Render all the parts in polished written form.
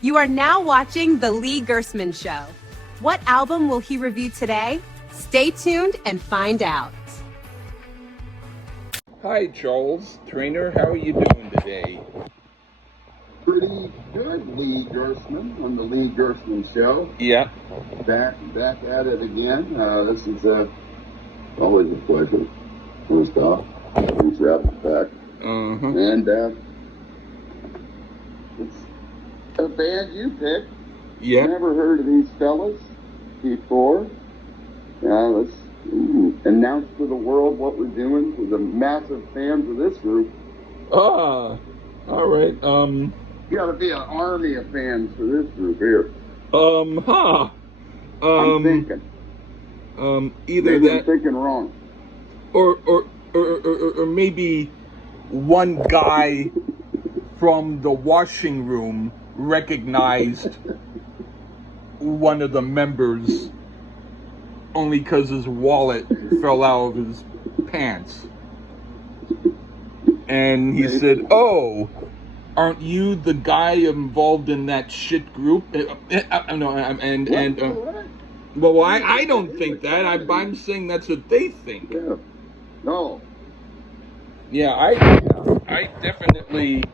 You are now watching The Lee Gersman Show. What album will he review today? Stay tuned and find out. Hi, Charles. Traynor, how are you doing today? Pretty good, Lee Gersman, on The Lee Gersman Show. Yeah. Back at it again. This is always a pleasure. First off, thanks for having me back. And it's a band you picked. Yeah. Never heard of these fellas before. Let's announce to the world what we're doing. We're the massive fans of this group. All right. You gotta be an army of fans for this group here. I'm thinking. Either maybe that, I'm thinking wrong. or maybe one guy from the washing room recognized one of the members only because his wallet fell out of his pants, and he said, "Oh, aren't you the guy involved in that shit group?" Well, I don't think that. I'm saying that's what they think. Yeah. No. Yeah, I definitely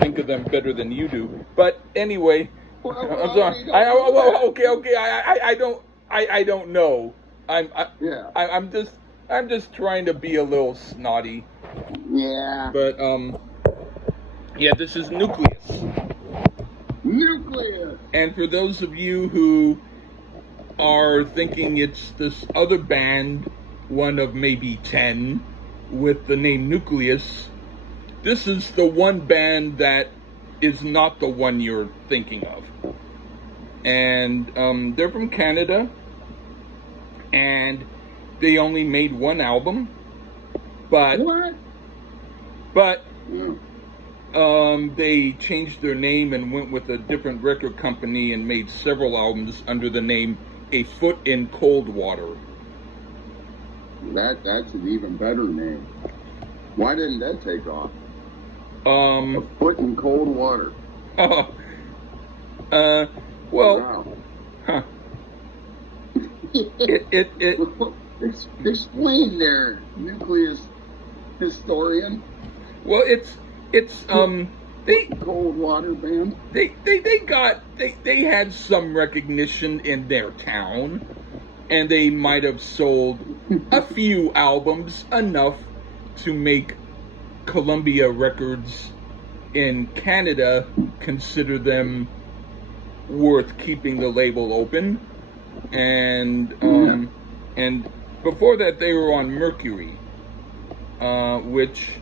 think of them better than you do. But anyway, I'm sorry. Okay. I don't know. I'm just trying to be a little snotty. Yeah. But yeah, this is Nucleus. Nucleus. And for those of you who are thinking it's this other band, one of maybe 10, with the name Nucleus, this is the one band that is not the one you're thinking of. And they're from Canada, and they only made one album, but they changed their name and went with a different record company and made several albums under the name A Foot in Cold Water. That's an even better name. Why didn't that take off? A Foot in Cold Water. Well, wow. Huh. Explain there, Nucleus historian. Well, it's they Cold Water band. They had some recognition in their town, and they might have sold a few albums, enough to make Columbia Records in Canada consider them worth keeping the label open. And and before that they were on Mercury, which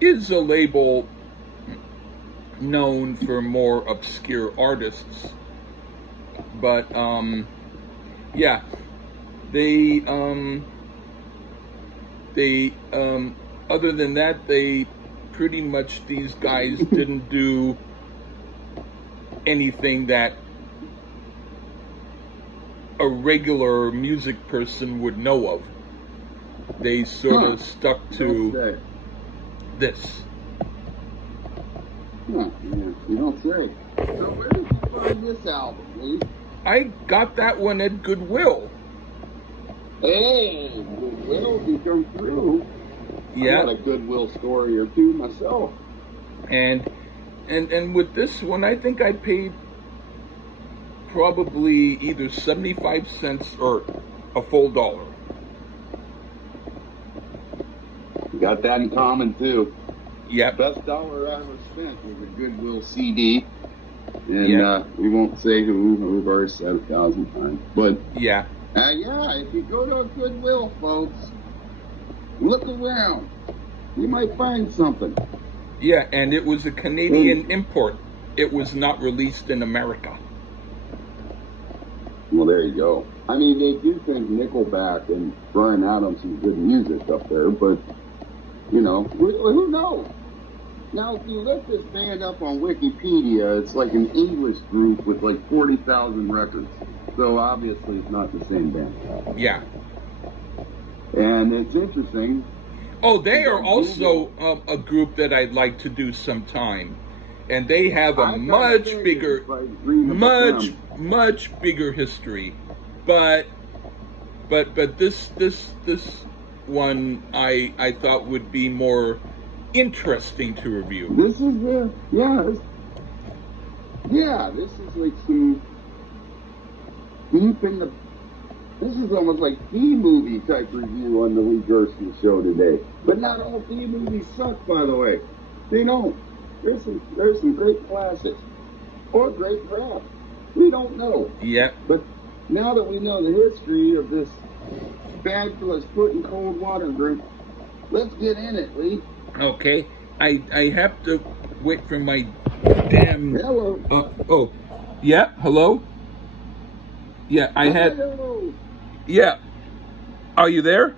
is a label known for more obscure artists. But yeah, they other than that, they pretty much, these guys didn't do anything that a regular music person would know of. They sort of stuck to this. Yeah, you don't say. So where did you find this album, Lee? I got that one at Goodwill. Hey, Goodwill, you come through. Yeah. I got a Goodwill story or two myself. And with this one, I think I paid probably either 75 cents or a full $1. You got that in common too. Yeah. Best dollar I ever spent was a Goodwill CD. And we won't say who, we've already said 1,000 times. But yeah, if you go to a Goodwill, folks, look around. You might find something. Yeah, and it was a Canadian import. It was not released in America. Well, there you go. I mean, they do think Nickelback and Bryan Adams is good music up there, but, you know, who knows? Now, if you look this band up on Wikipedia, it's like an English group with like 40,000 records. So obviously it's not the same band. Yeah. And it's interesting. Oh, they are also a group that I'd like to do sometime. and they have a I gotta much say, bigger, it's like reading about them. much bigger history. But this one I thought would be more interesting to review. This is the this is like some deep in the. This is almost like B-movie type review on the Lee Gerson show today. But not all B-movies suck, by the way. They don't. There's some great classics or great crap. We don't know. Yeah. But now that we know the history of this fabulous foot in cold water group, let's get in it, Lee. Okay. I have to wait for my damn. Hello. Oh. Yeah. Hello. Yeah. I had. Hello. Yeah. Are you there?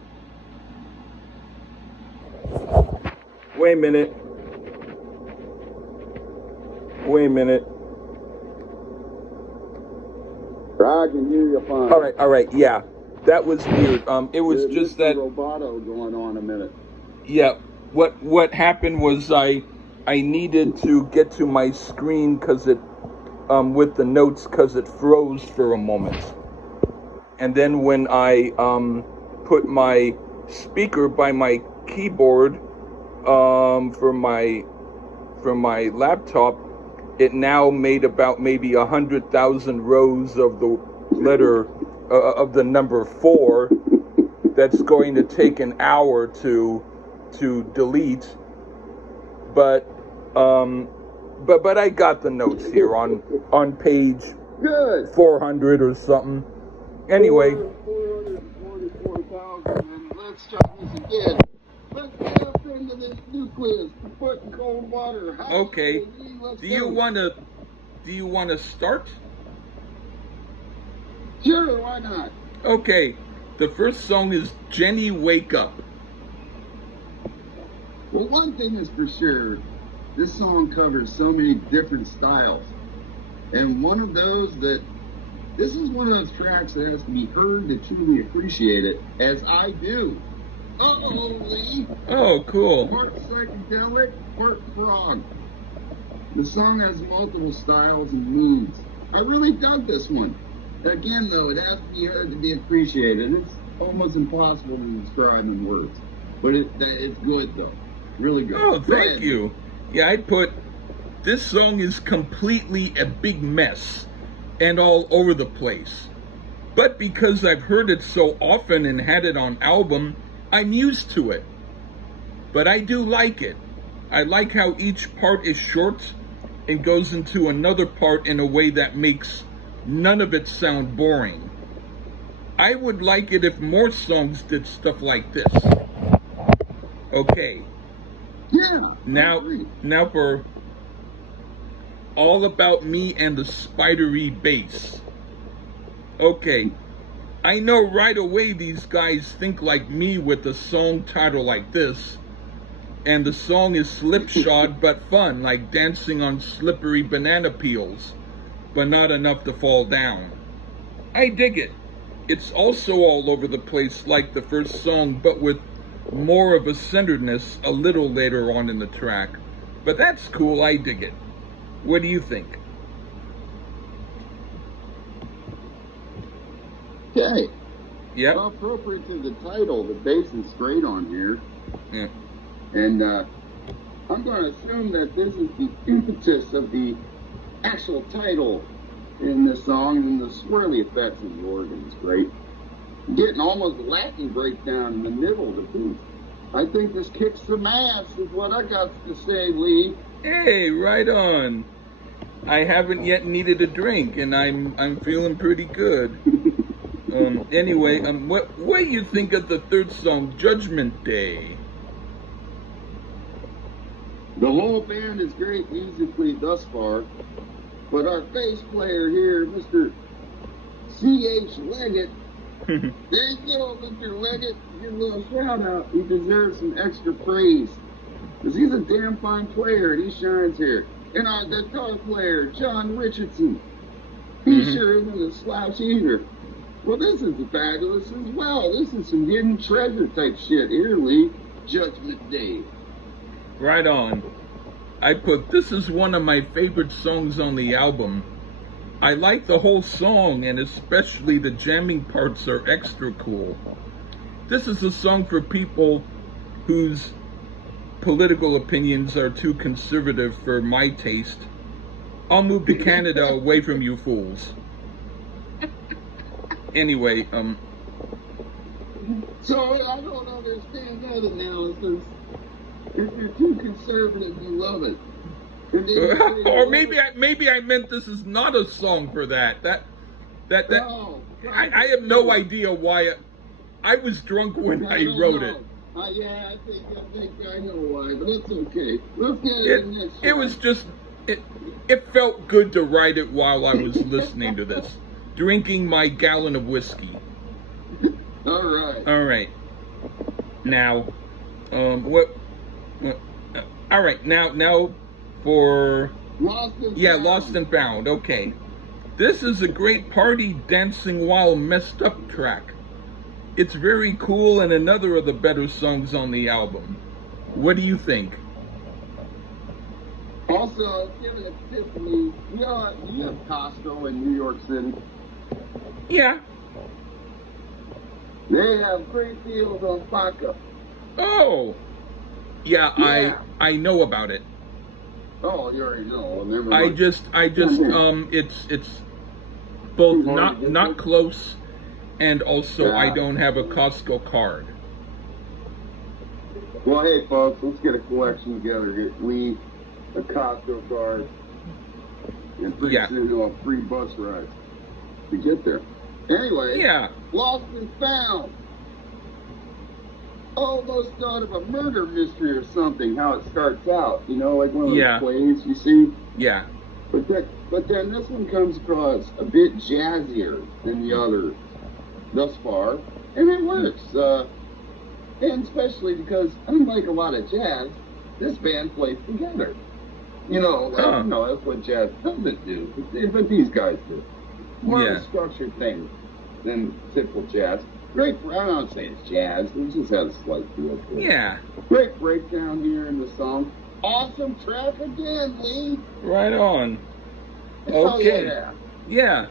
Wait a minute. I can hear you fine. All right. Yeah. That was weird. It was There's just that. Roboto going on a minute. Yeah. What happened was I needed to get to my screen because it with the notes because it froze for a moment. And then when I put my speaker by my keyboard for my laptop, it now made about maybe 100,000 rows of the letter of the number 4. That's going to take an hour to delete. But I got the notes here on page Good. 400 or something. Anyway. 444,000, and let's try this again. Let's get up into this nucleus, the foot in cold water. Okay. Do you wanna start? Sure, why not? Okay. The first song is Jenny Wake Up. Well, one thing is for sure, this song covers so many different styles. And one of those this is one of those tracks that has to be heard to truly appreciate it, as I do. Uh-oh, Lee. Oh, cool. Part psychedelic, part frog. The song has multiple styles and moods. I really dug this one. Again, though, it has to be heard to be appreciated. It's almost impossible to describe in words. But it's good, though. Really good. Oh, thank you. Yeah, this song is completely a big mess and all over the place. But because I've heard it so often and had it on album, I'm used to it. But I do like it. I like how each part is short and goes into another part in a way that makes none of it sound boring. I would like it if more songs did stuff like this. Okay. Yeah. Now for All About Me and the Spidery Bass. Okay. I know right away these guys think like me with a song title like this. And the song is slipshod but fun, like dancing on slippery banana peels, but not enough to fall down. I dig it. It's also all over the place like the first song, but with more of a centeredness a little later on in the track. But that's cool, I dig it. What do you think? Okay. Yep. Well, appropriate to the title, the bass is great on here. Yeah. And I'm going to assume that this is the impetus of the actual title in this song, and the swirly effects of the organ is great. Getting almost Latin breakdown in the middle to boot. I think this kicks some ass, is what I got to say, Lee. Hey, right on. I haven't yet needed a drink, and I'm feeling pretty good. Anyway, what do you think of the third song, Judgment Day? The whole band is great musically thus far, but our bass player here, Mr. C.H. Leggett, there you go, Mr. Leggett, give a little shout out. He deserves some extra praise, because he's a damn fine player, and he shines here. And our guitar player, John Richardson, he sure isn't a slouch either. Well, this is fabulous as well. This is some hidden treasure type shit here, Lee. Judgment Day. Right on. I put, this is one of my favorite songs on the album. I like the whole song, and especially the jamming parts are extra cool. This is a song for people whose political opinions are too conservative for my taste. I'll move to Canada away from you fools. Anyway, So I don't understand that analysis. If you're too conservative, you love it. or maybe I meant this is not a song for that. No, I have no idea why. I was drunk when I wrote it. Yeah, I think I know why, but it's okay. Let's get it in next. It was just it felt good to write it while I was listening to this, drinking my gallon of whiskey. All right. All right. Now, what? All right. Now for Lost and Found. Okay. This is a great party dancing while messed up track. It's very cool and another of the better songs on the album. What do you think? Also, given Epiphany, you have Costco in New York City. Yeah. They have great deals on vodka. Oh. Yeah. I know about it. Oh, you already know. Never mind. I just it's both not close, and also I don't have a Costco card. Well, hey folks, let's get a collection together. Get weed, a Costco card, and pretty soon a free bus ride to get there. Anyway, Lost and Found. Almost thought of a murder mystery or something, how it starts out, you know, like one of those plays you see. Yeah. But then this one comes across a bit jazzier than the others thus far, and it works. And especially because, unlike a lot of jazz, this band plays together. You know, that's what jazz doesn't do, but these guys do. More of a structured thing than typical jazz. Great, I don't say it's jazz, it just has a slight feel to it. Yeah. Great breakdown here in the song. Awesome track again, Lee. Right on. Okay. Yeah.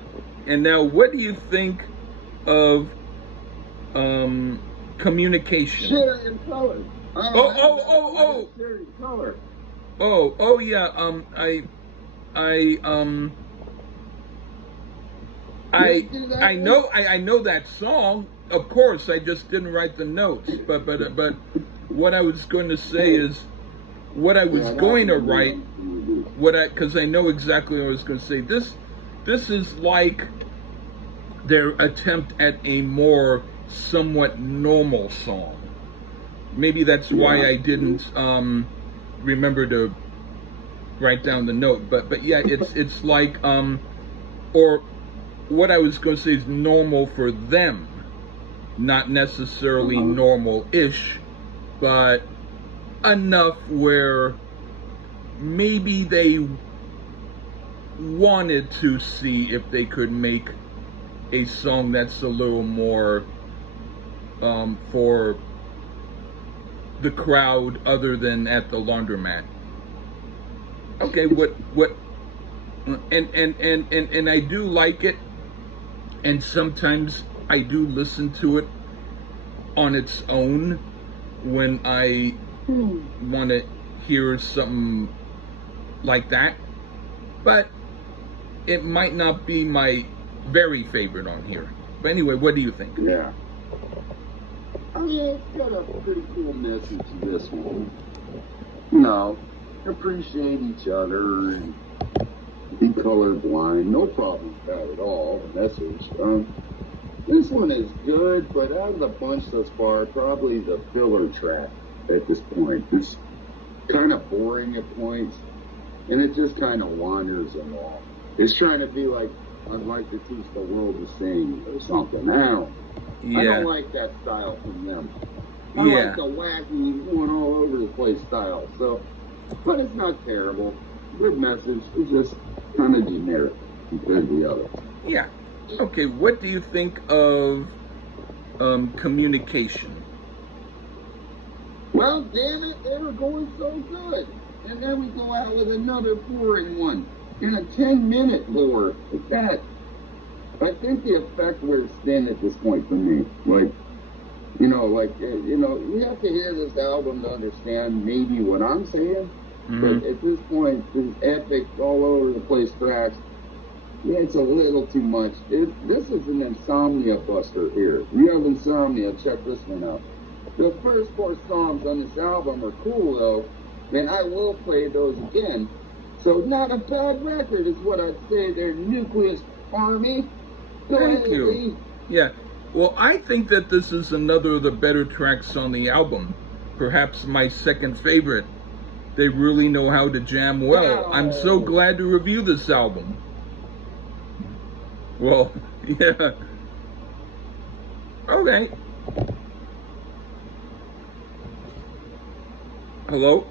And now, what do you think of Communication? Share in color. Oh. Share in color. Oh, yeah. I know that song. Of course, I just didn't write the notes. But what I was going to say is, what I was going to write, because I know exactly what I was going to say. This is like their attempt at a more somewhat normal song. Maybe that's why I didn't remember to write down the note. But yeah, it's like or what I was going to say is normal for them, not necessarily normal-ish, but enough where maybe they wanted to see if they could make a song that's a little more for the crowd other than at the laundromat. Okay, and I do like it, and sometimes I do listen to it on its own when I want to hear something like that, but it might not be my very favorite on here. But anyway, what do you think? Yeah. I mean, it's got a pretty cool message to this one. You know, appreciate each other and be colorblind. No problem with that at all, the message. This one is good, but out of the bunch thus far, probably the filler track at this point. It's kind of boring at points, and it just kind of wanders along. It's trying to be like, I'd like to teach the world to sing or something. I don't like that style from them. I like the wacky, going all over the place style. So, but it's not terrible. Good message. It's just kind of generic compared to the others. Yeah. Okay, what do you think of Communication? Well, damn it, they were going so good. and then we go out with another boring one in a 10-minute lure. That, I think the effect wears thin at this point for me. Like, you you have to hear this album to understand maybe what I'm saying. Mm-hmm. But at this point, this epic, all over the place tracks, yeah, it's a little too much. This is an insomnia buster here. If you have insomnia, check this one out. The first 4 songs on this album are cool, though, and I will play those again. So not a bad record is what I'd say there, Nucleus Army. Thank you. Yeah. Well, I think that this is another of the better tracks on the album. Perhaps my second favorite. They really know how to jam well. Wow. I'm so glad to review this album. Well, yeah. Okay. Hello?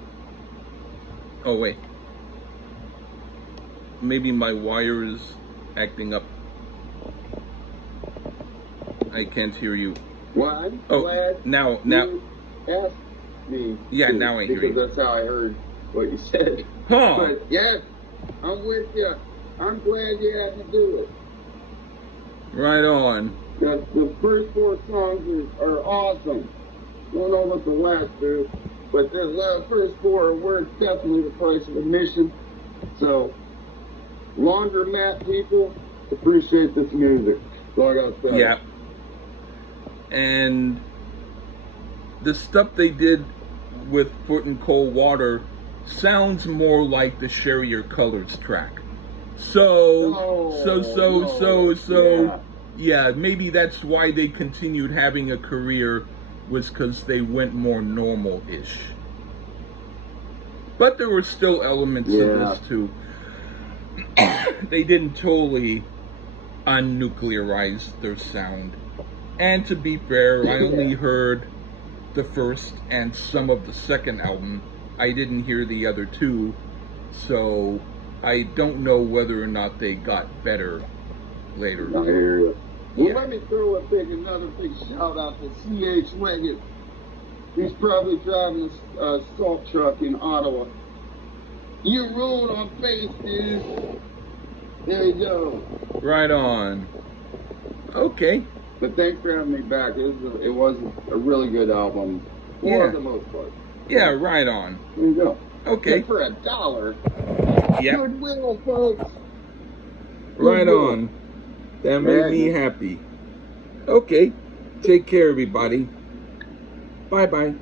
Oh, wait. Maybe my wire is acting up. I can't hear you. Well, I'm Oh, glad now. you asked me. Yeah, now I hear you. Because that's how I heard what you said. Huh. But yes, I'm with you. I'm glad you had to do it. Right on. The first 4 songs are awesome. Don't know what the last do, but the first 4 are worth definitely the price of admission. So, laundromat people, appreciate this music. That's all I gotta say. Yeah. And the stuff they did with Foot in Cold Water sounds more like the Share Your Colors track. Yeah, maybe that's why they continued having a career, was because they went more normal-ish. But there were still elements of this too. They didn't totally unnuclearize their sound. And to be fair, I only heard the first and some of the second album. I didn't hear the other 2, so I don't know whether or not they got better later. I hear you. Well, Yeah. let me throw another big shout out to C.H. Leggett. He's probably driving a salt truck in Ottawa. You ruled on faith, dude. There you go. Right on. Okay. But thanks for having me back. It was a really good album for the most part. Yeah, right on. There you go. Okay. And for $1. Yeah. Goodwill, folks. Right Goodwill. on. That made me happy. Okay. Take care, everybody. Bye-bye.